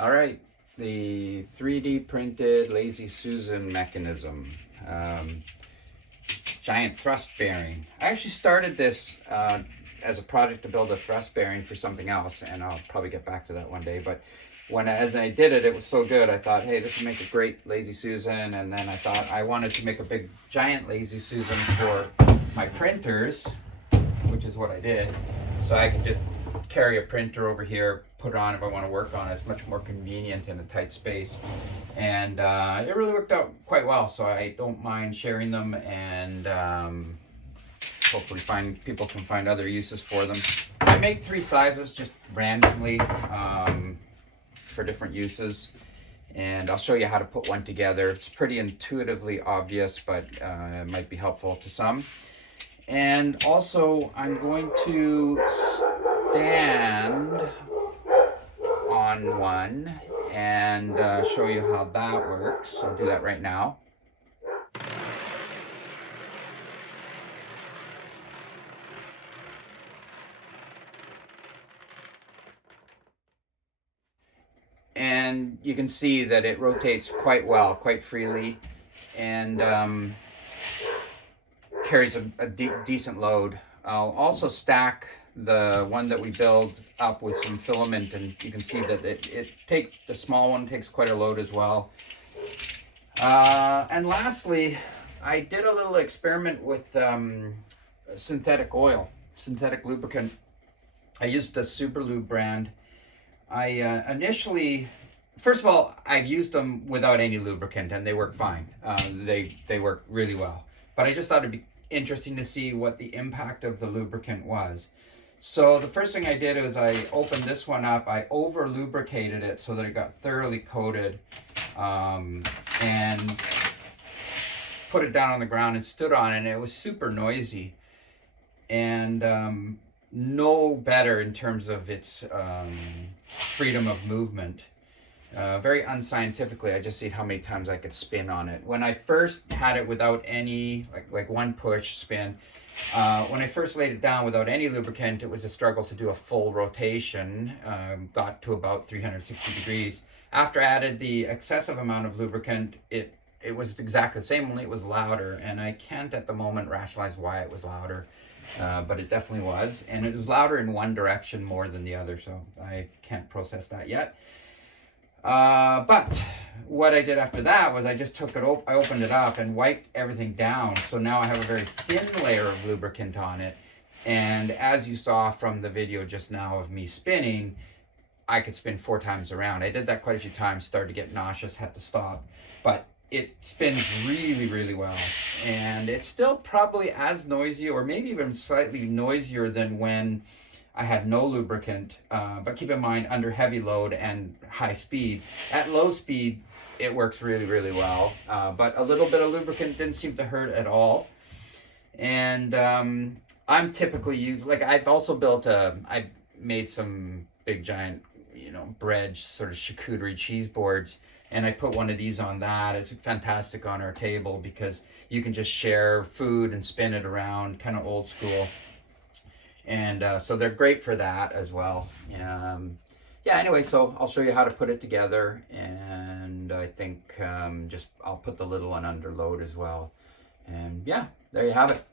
All right, the 3D printed Lazy Susan mechanism, giant thrust bearing. I actually started this as a project to build a thrust bearing for something else, and I'll probably get back to that one day. But as I did it, it was so good. I thought, hey, this would make a great Lazy Susan, and then I thought I wanted to make a big giant Lazy Susan for my printers, which is what I did. So I could just carry a printer over here, put it on if I want to work on it. It's much more convenient in a tight space, and it really worked out quite well. So I don't mind sharing them, and hopefully people can find other uses for them. I made 3 sizes just randomly for different uses, and I'll show you how to put one together. It's pretty intuitively obvious, but it might be helpful to some. And also, I'm going to stand on one and show you how that works. I'll do that right now. And you can see that it rotates quite well, quite freely, and carries a decent load. I'll also stack the one that we build up with some filament, and you can see that the small one takes quite a load as well. And lastly, I did a little experiment with synthetic oil, synthetic lubricant. I used the Superlube brand. I initially, first of all, I've used them without any lubricant, and they work fine. They work really well. But I just thought it'd be interesting to see what the impact of the lubricant was. So the first thing I did was I opened this one up. I over lubricated it so that it got thoroughly coated, and put it down on the ground and stood on it, and it was super noisy, and no better in terms of its freedom of movement. Very unscientifically. I just see how many times I could spin on it. When I first had it without any, like one push spin, when I first laid it down without any lubricant, it was a struggle to do a full rotation. Got to about 360 degrees. After I added the excessive amount of lubricant, it was exactly the same, only it was louder, and I can't at the moment rationalize why it was louder. But it definitely was, and it was louder in one direction more than the other, so I can't process that yet. But what I did after that was I just took it, I opened it up and wiped everything down, so now I have a very thin layer of lubricant on it, and as you saw from the video just now of me spinning, I could spin 4 times around. I did that quite a few times, started to get nauseous, had to stop, but it spins really, really well, and it's still probably as noisy, or maybe even slightly noisier than when I had no lubricant, but keep in mind, under heavy load and high speed. At low speed, it works really, really well, but a little bit of lubricant didn't seem to hurt at all. And I'm typically I've also built I've made some big giant, bread, sort of charcuterie cheese boards, and I put one of these on that. It's fantastic on our table because you can just share food and spin it around, kind of old school. And so they're great for that as well. Yeah, anyway, so I'll show you how to put it together, and I think I'll put the little one under load as well. And yeah, there you have it.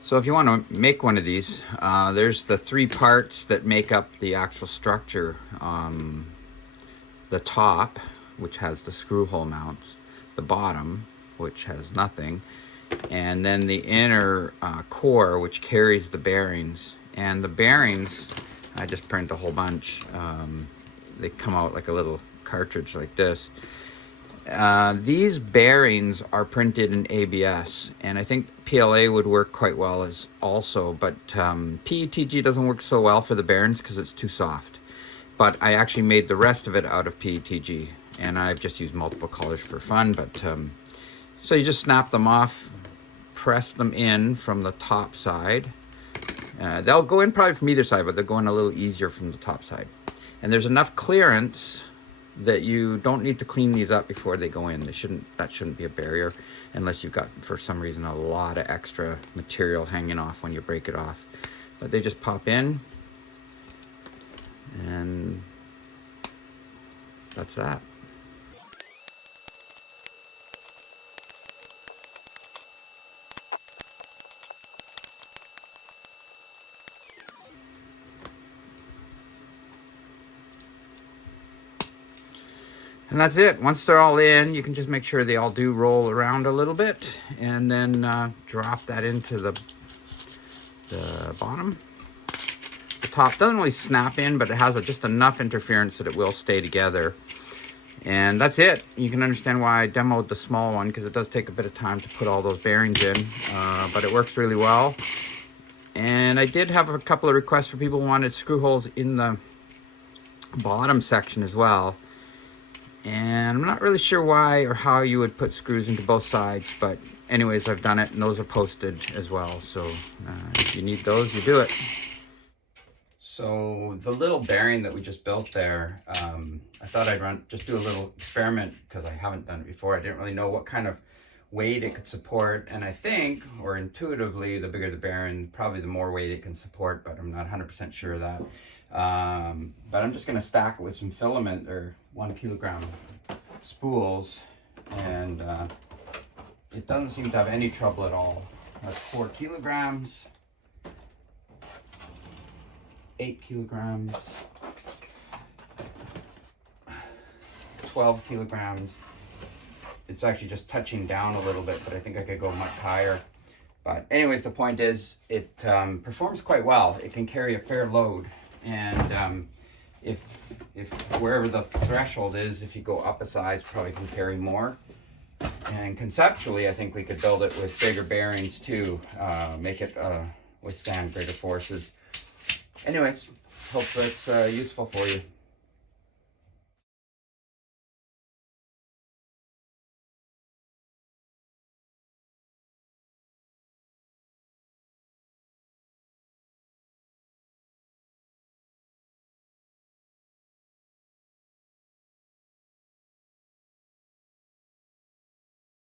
So if you want to make one of these, there's the 3 parts that make up the actual structure. The top, which has the screw hole mounts, the bottom, which has nothing, and then the inner core, which carries the bearings. And the bearings, I just print a whole bunch. They come out like a little cartridge like this. These bearings are printed in ABS, and I think PLA would work quite well as also, but PETG doesn't work so well for the bearings because it's too soft. But I actually made the rest of it out of PETG, and I've just used multiple colors for fun. But so you just snap them off, press them in from the top side. They'll go in probably from either side, but they'll go in a little easier from the top side. And there's enough clearance that you don't need to clean these up before they go in. That shouldn't be a barrier, unless you've got, for some reason, a lot of extra material hanging off when you break it off. But they just pop in, And that's that. And that's it. Once they're all in, you can just make sure they all do roll around a little bit, and then drop that into the bottom. The top doesn't really snap in, but it has just enough interference that it will stay together. And that's it. You can understand why I demoed the small one, because it does take a bit of time to put all those bearings in, but it works really well. And I did have a couple of requests for people who wanted screw holes in the bottom section as well. And I'm not really sure why or how you would put screws into both sides, but anyways, I've done it, and those are posted as well. So if you need those, you do it. So the little bearing that we just built there, I thought I'd just do a little experiment, because I haven't done it before. I didn't really know what kind of weight it could support, and I think, or intuitively, the bigger the bearing, probably the more weight it can support, but I'm not 100% sure of that. But I'm just going to stack it with some filament, or 1 kilogram spools, and it doesn't seem to have any trouble at all. That's 4 kilograms, 8 kilograms, 12 kilograms. It's actually just touching down a little bit, but I think I could go much higher. But anyways, the point is, it performs quite well. It can carry a fair load, and if wherever the threshold is, if you go up a size, probably can carry more. And conceptually, I think we could build it with bigger bearings too, make it withstand greater forces. Anyways, hope it's useful for you.